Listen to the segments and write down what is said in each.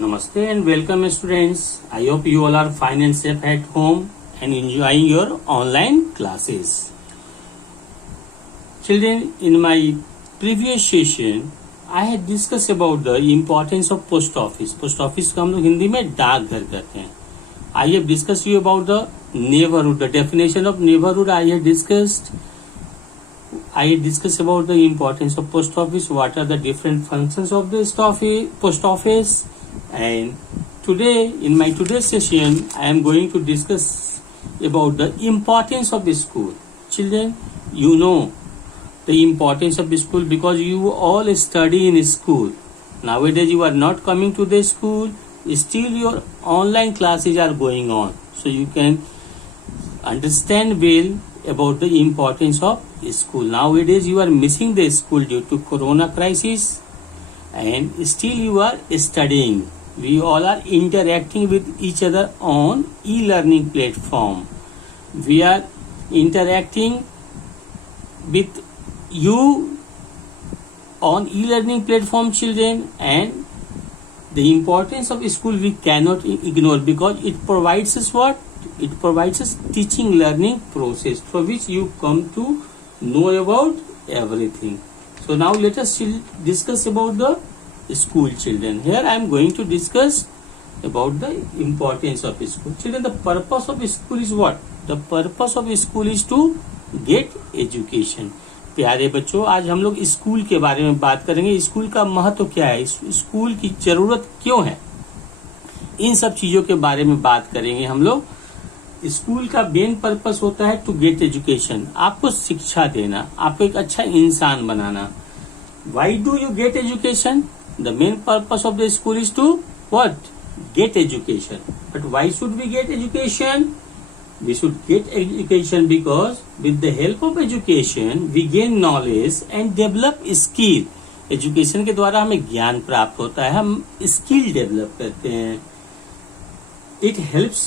Namaste and welcome students. I hope you all are fine and safe at home and enjoying your online classes. Children, in my previous session, I had discussed about the importance of post office. Post office को हम लोग हिंदी में डाकघर कहते हैं. I have discussed you about the neighborhood, the definition of neighborhood. I had discussed about the importance of post office, what are the different functions of the post office, and today in my today's session I am going to discuss about the importance of the school. Children, you know the importance of the school because you all study in school. Nowadays you are not coming to the school, still your online classes are going on, so you can understand well about the importance of school. Nowadays you are missing the school due to corona crisis and still you are studying. We all are interacting with each other on e-learning platform. We are interacting with you on e-learning platform, children, and the importance of school we cannot ignore because it provides us what? It provides us teaching learning process for which you come to know about everything. So now let us discuss about the school, children. Here I am going to discuss about the importance of school. Children, the purpose of school is what? The purpose of school is to get education. प्यारे बच्चों, आज हम लोग school के बारे में बात करेंगे. स्कूल का महत्व क्या है, स्कूल की जरूरत क्यों है, इन सब चीजों के बारे में बात करेंगे हम लोग. स्कूल का मेन पर्पस होता है टू गेट एजुकेशन, आपको शिक्षा देना, आपको एक अच्छा इंसान बनाना. Why do you get education? The main purpose of the school is to what? Get education. But why should we get education? We should get education because with the help of education we gain knowledge and develop skill. Education के द्वारा हमें ज्ञान प्राप्त होता है, हम skill develop करते हैं. It helps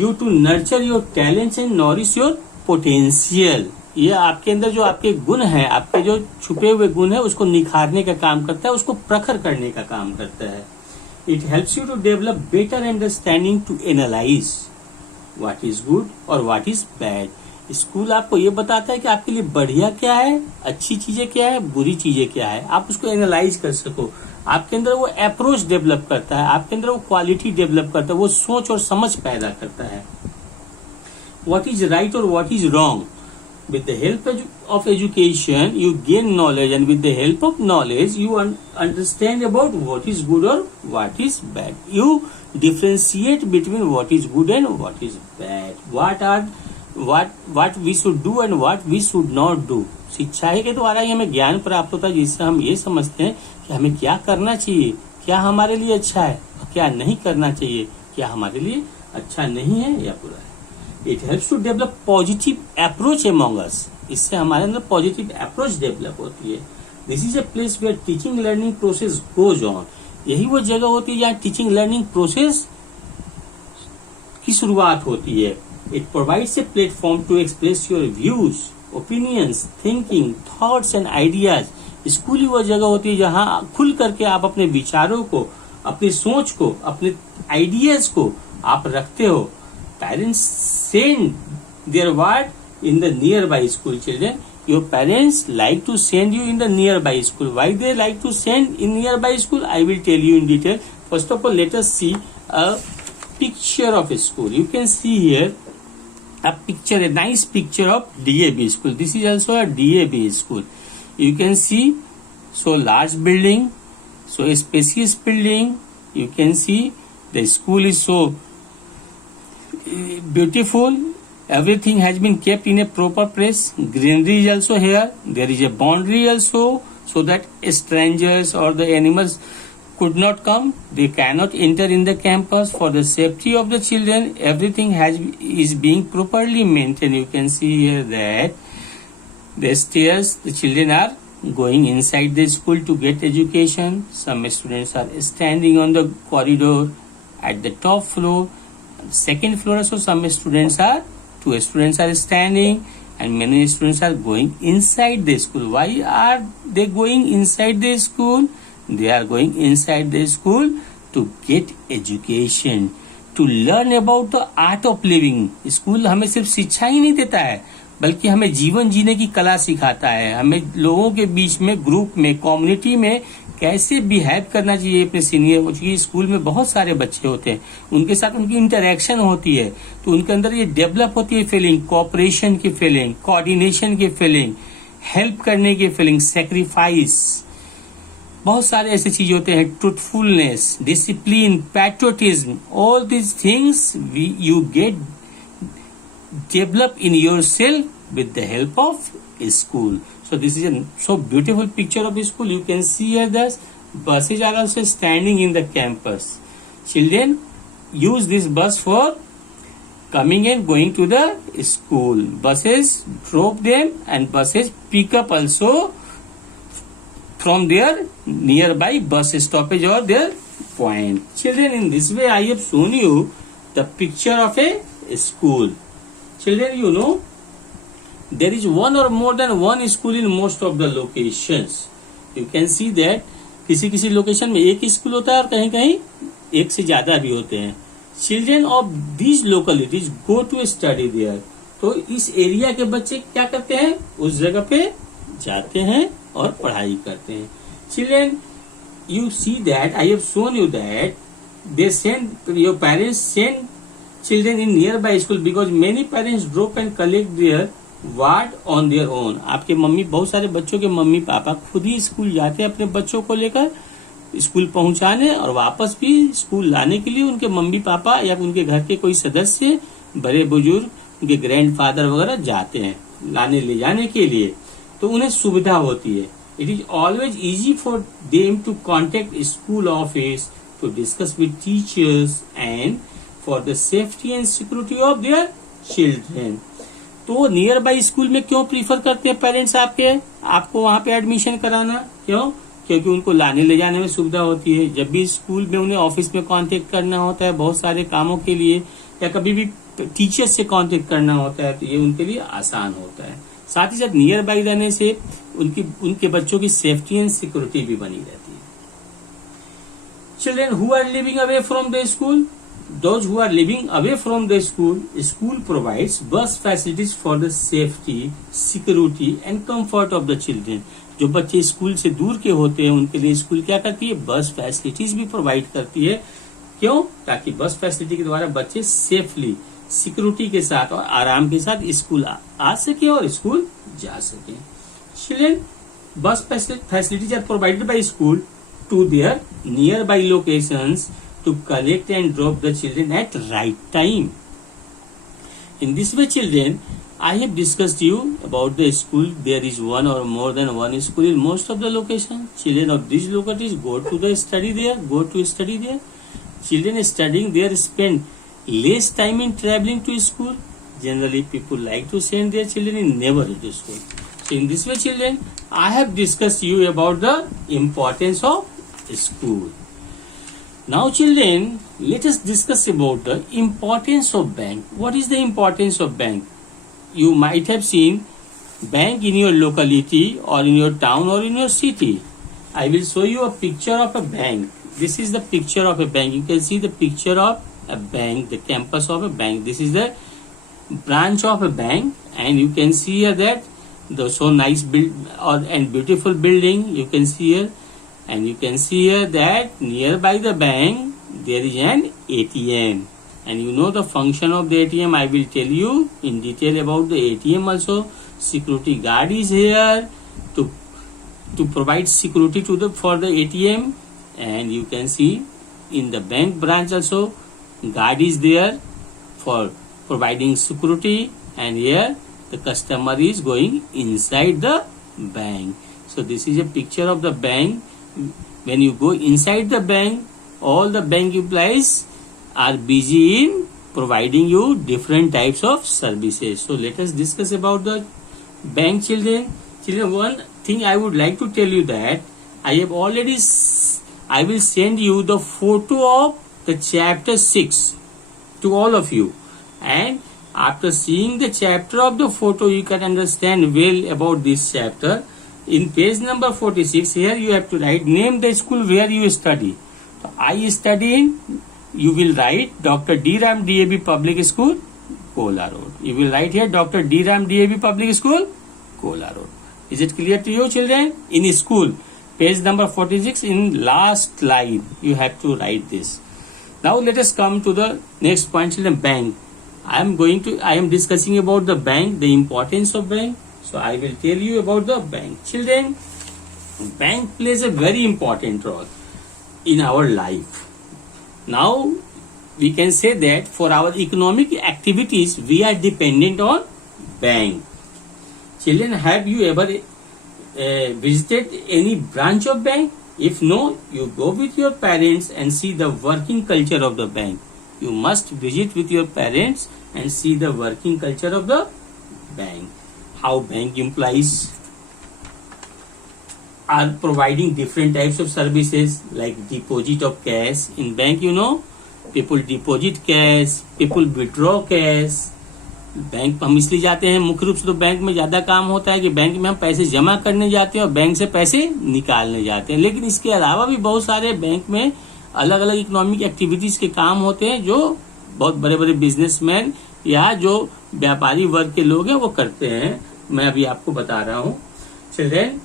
you to nurture your talents and nourish your potential. ये आपके अंदर जो आपके गुण हैं, आपके जो छुपे हुए गुण हैं, उसको निखारने का काम करता है, उसको प्रखर करने का काम करता है. It helps you to develop better understanding to analyze what is good और what is bad. स्कूल आपको ये बताता है कि आपके लिए बढ़िया क्या है, अच्छी चीजें क्या है, बुरी चीजें क्या है, आप उसको एनालाइज कर सको. आपके अंदर वो अप्रोच डेवलप करता है, आपके अंदर वो क्वालिटी डेवलप करता है, वो सोच और समझ पैदा करता है. व्हाट इज राइट और what is wrong. With the help of education you gain knowledge and with the help of knowledge you understand about what is good or what is bad. You differentiate between what is good and what is bad. What we should do and what we should not do. शिक्षा के द्वारा ही हमें ज्ञान प्राप्त होता है जिससे हम ये समझते हैं कि हमें क्या करना चाहिए, क्या हमारे लिए अच्छा है, क्या नहीं करना चाहिए, क्या हमारे लिए अच्छा नहीं है या बुरा है. It helps to develop positive approach among us. इससे हमारे अंदर पॉजिटिव अप्रोच डेवलप होती है. This is a place where teaching learning process goes on. यही वो जगह होती है जहाँ टीचिंग लर्निंग प्रोसेस की शुरुआत होती है. It provides a platform to express your views, opinions, thinking, thoughts and ideas. School ही वो जगह होती है जहाँ खुल करके आप अपने विचारों को, अपनी सोच को, अपने आइडियाज को आप रखते हो. Parents send their word in the nearby school. Children, your parents like to send you in the nearby school. Why they like to send in nearby school? I will tell you in detail. First of all, let us see a picture of a school. You can see here a picture, a nice picture of DAB school. This is also a DAB school. You can see so large building, so a spacious building. You can see the school is so beautiful. Everything has been kept in a proper place. Greenery is also here. There is a boundary also so that strangers or the animals could not come. They cannot enter in the campus. For the safety of the children, everything is being properly maintained. You can see here that the stairs, the children are going inside the school to get education. Some students are standing on the corridor at the top floor. Second floor also two students are standing and many students are going inside the school. Why are they going inside the school? They are going inside the school to get education, to learn about the art of living. School हमें सिर्फ शिक्षा ही नहीं देता है, बल्कि हमें जीवन जीने की कला सिखाता है. हमें लोगों के बीच में, ग्रुप में, कम्युनिटी में कैसे बिहेव करना चाहिए अपने सीनियर. क्योंकि स्कूल में बहुत सारे बच्चे होते हैं, उनके साथ उनकी इंटरेक्शन होती है, तो उनके अंदर ये डेवलप होती है फीलिंग, कोऑपरेशन की फीलिंग, कोऑर्डिनेशन की फीलिंग, हेल्प करने की फीलिंग, सेक्रीफाइस, बहुत सारे ऐसे चीज होते हैं, truthfulness, discipline, patriotism. All these things you get develop in yourself with the help of school. So this is a so beautiful picture of school. You can see here that buses are also standing in the campus. Children use this bus for coming and going to the school. Buses drop them and buses pick up also from their nearby bus stoppage or their point. Children, in this way I have shown you the picture of a school. Children, you know, there is one or more than one school in most of the locations. You can see that किसी किसी location में एक school होता है और कहीं कहीं एक से ज्यादा भी होते हैं. Children of these localities go to study there. तो इस एरिया के बच्चे क्या करते हैं, उस जगह पे जाते हैं और पढ़ाई करते हैं. Children, you see that I have shown you that they send, your parents send children in nearby school because many parents drop and collect their ward on their own. आपके मम्मी, बहुत सारे बच्चों के मम्मी पापा खुद ही school जाते हैं अपने बच्चों को लेकर स्कूल पहुंचाने और वापस भी स्कूल लाने के लिए. उनके मम्मी पापा या उनके घर के कोई सदस्य, बड़े बुजुर्ग, उनके ग्रैंडफादर वगैरह जाते हैं लाने ले जाने के लिए, तो उन्हें सुविधा होती है. It is always easy for them to contact school office to discuss with teachers and for the safety and security of their children. तो नियर बाई स्कूल में क्यों प्रीफर करते हैं पेरेंट्स आपको वहां पे एडमिशन कराना? क्यों? क्योंकि उनको लाने ले जाने में सुविधा होती है. जब भी स्कूल में उन्हें ऑफिस में कांटेक्ट करना होता है बहुत सारे कामों के लिए, या कभी भी टीचर से कांटेक्ट करना होता है, तो ये उनके लिए आसान होता है. साथ ही साथ नियर बाई रहने से उनके बच्चों की सेफ्टी एंड सिक्योरिटी भी बनी रहती है. Children who are living away from the school, those who are living away from the school provides bus facilities for the safety, security and comfort of the children. जो बच्चे school से दूर के होते हैं उनके लिए स्कूल क्या करती है, बस फैसिलिटीज भी प्रोवाइड करती है. क्यों? ताकि बस फैसिलिटी के द्वारा बच्चे सेफली, सिक्योरिटी के साथ और आराम के साथ स्कूल आ सके और स्कूल जा सके. Children, bus facilities are provided by school to their nearby locations to collect and drop the children at right time. In this way, children, I have discussed you about the school. There is one or more than one school in most of the locations. Children of these localities go to study there. Children studying there spend less time in traveling to school. Generally, people like to send their children in neighborhood school. So, in this way, children, I have discussed you about the importance of school. Now, children, let us discuss about the importance of bank. What is the importance of bank? You might have seen bank in your locality or in your town or in your city. I will show you a picture of a bank. This is the picture of a bank. You can see the picture of a bank, the campus of a bank. This is the branch of a bank, and you can see here that the so nice and beautiful building you can see here. And you can see here that nearby the bank there is an ATM, and you know the function of the ATM. I will tell you in detail about the ATM also. Security guard is here to provide security for the ATM, and you can see in the bank branch also guard is there for providing security, and here the customer is going inside the bank. So this is a picture of the bank. When you go inside the bank, all the bank employees are busy in providing you different types of services. So let us discuss about the bank, children. Children, one thing I would like to tell you that I will send you the photo of the chapter 6 to all of you, and after seeing the chapter of the photo you can understand well about this chapter. In page number 46, here you have to write name the school where you study. I study in, you will write Dr. D. Ram DAB Public School, Kola Road. You will write here Dr. D. Ram DAB Public School, Kola Road. Is it clear to you, children? In school, page number 46, in last line, you have to write this. Now let us come to the next point, children. Bank. I am discussing about the bank, the importance of bank. So I will tell you about the bank. Children, bank plays a very important role in our life. Now we can say that for our economic activities, we are dependent on bank. Children, have you ever visited any branch of bank? If no, you go with your parents and see the working culture of the bank. You must visit with your parents and see the working culture of the bank. How bank employees are providing different types of services like deposit of cash. In bank, people deposit cash, people withdraw cash. Bank हम इसलिए जाते हैं, मुख्य रूप से तो bank में ज्यादा काम होता है कि बैंक में हम पैसे जमा करने जाते हैं और बैंक से पैसे निकालने जाते हैं। लेकिन इसके अलावा भी बहुत सारे बैंक में अलग अलग इकोनॉमिक एक्टिविटीज के काम होते हैं जो बहुत बड़े बड़े बिजनेसमैन या जो व्यापारी वर्ग के लोग हैं वो करते हैं। मैं अभी आपको बता रहा हूँ। Children,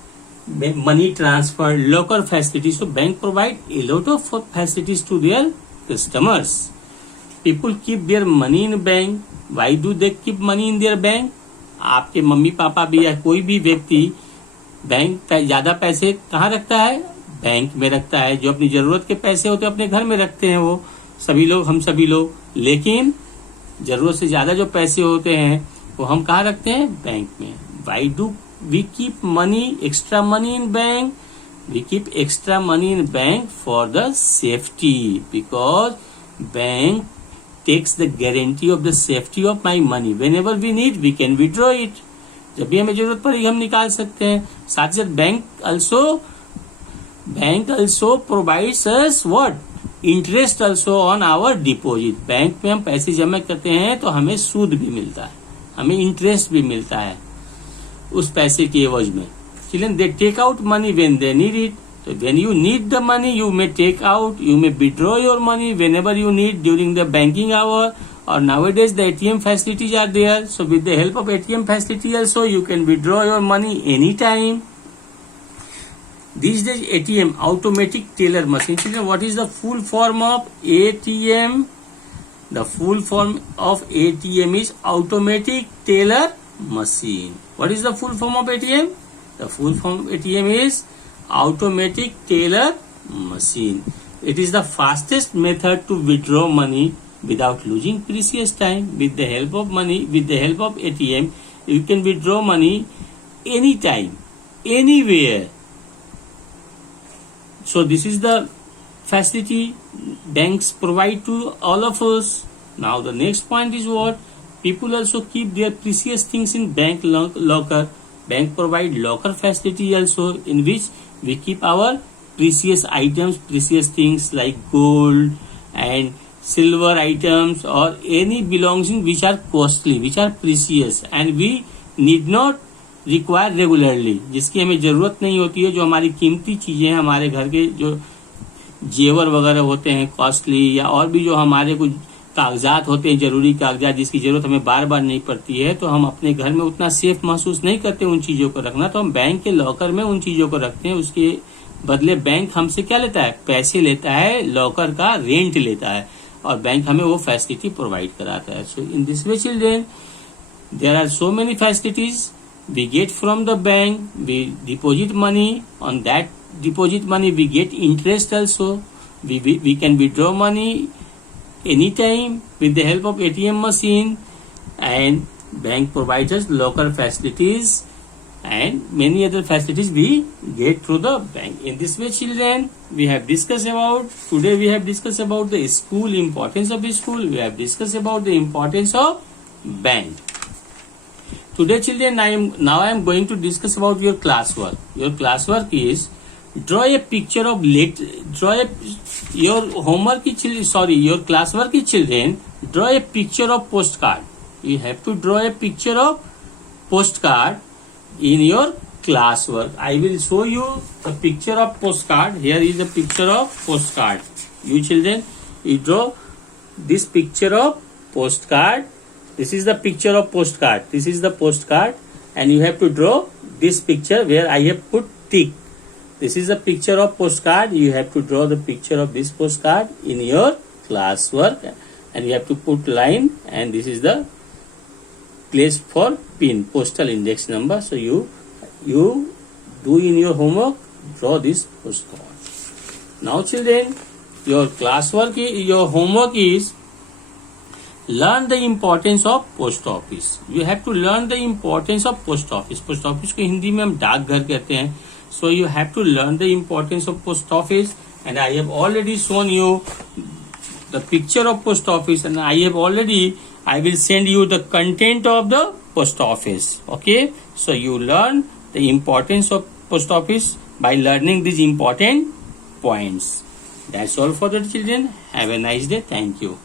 money transfer, local facilities. तो bank provide a lot of facilities to their customers. People keep their money in bank. Why do they keep money in their bank? आपके मम्मी पापा भी या कोई भी व्यक्ति बैंक ज्यादा पैसे कहाँ रखता है? बैंक में रखता है। जो अपनी जरूरत के पैसे होते हैं अपने घर में रखते हैं, वो सभी लोग, हम सभी लोग। लेकिन जरूरत से ज्यादा जो पैसे होते हैं वो हम कहाँ रखते हैं? बैंक में। Why do we keep money, extra money in bank? We keep extra money in bank for the safety, because bank takes the guarantee of the safety of my money. Whenever we need, we can withdraw it. जब भी हमें जरूरत पड़ेगी हम निकाल सकते हैं। साथ ही साथ bank also provides us what? Interest also on our deposit. Bank में हम पैसे जमा करते हैं तो हमें सूद भी मिलता है, हमें इंटरेस्ट भी मिलता है उस पैसे के एवज में। Children, they take out money when they need it. So when you need the money, you may take out, you may withdraw your money whenever you need during the banking hour, or nowadays the ATM facilities are there. So with the help of ATM facility also, you can withdraw your money anytime. These days ATM, automatic teller machine. Children, what is the full form of ATM? The full form of ATM is automatic teller machine. What is the full form of ATM? The full form of ATM is automatic teller machine. It is the fastest method to withdraw money without losing precious time. With the help of ATM, you can withdraw money anytime, anywhere. So this is the facility banks provide to all of us. Now the next point is what? People also keep their precious things in bank locker. Bank provide locker facility also, in which we keep our precious items, precious things like gold and silver items or any belongings which are costly, which are precious and we need not require regularly, जिसकी हमें जरूरत नहीं होती है। जो हमारी कीमती चीजें हैं, हमारे घर के जो जेवर वगैरह होते हैं कॉस्टली, या और भी जो हमारे कुछ कागजात होते हैं, जरूरी कागजात जिसकी जरूरत हमें बार बार नहीं पड़ती है, तो हम अपने घर में उतना सेफ महसूस नहीं करते उन चीजों को रखना, तो हम बैंक के लॉकर में उन चीजों को रखते हैं। उसके बदले बैंक हमसे क्या लेता है? पैसे लेता है, लॉकर का रेंट लेता है, और बैंक हमें वो फैसिलिटी प्रोवाइड कराता है। So in this way children, there are so many facilities we get from the bank. We deposit money. On that deposit money we get interest also. We can withdraw money anytime with the help of ATM machine, and bank provides us local facilities and many other facilities we get through the bank. In this way children, we have discussed about the school, importance of the school. We have discussed about the importance of bank. Today children, I am going to discuss about your classwork. Your classwork is draw a picture of your classwork is children, draw a picture of postcard. You have to draw a picture of postcard in your classwork. I will show you the picture of postcard. Here is the picture of postcard. You children, you draw this picture of postcard. This is the picture of postcard. This is the postcard, and you have to draw this picture where I have put tick. This is the picture of postcard. You have to draw the picture of this postcard in your classwork, and you have to put line, and this is the place for pin, postal index number. So you do in your homework, draw this postcard. Now children, your classwork, your homework is learn the importance of post office. You have to learn the importance of post office. Post office को हिंदी में हम डाकघर कहते हैं. So you have to learn the importance of post office, and I have already shown you the picture of post office, and I will send you the content of the post office. Okay, so you learn the importance of post office by learning these important points. That's all for the children. Have a nice day. Thank you.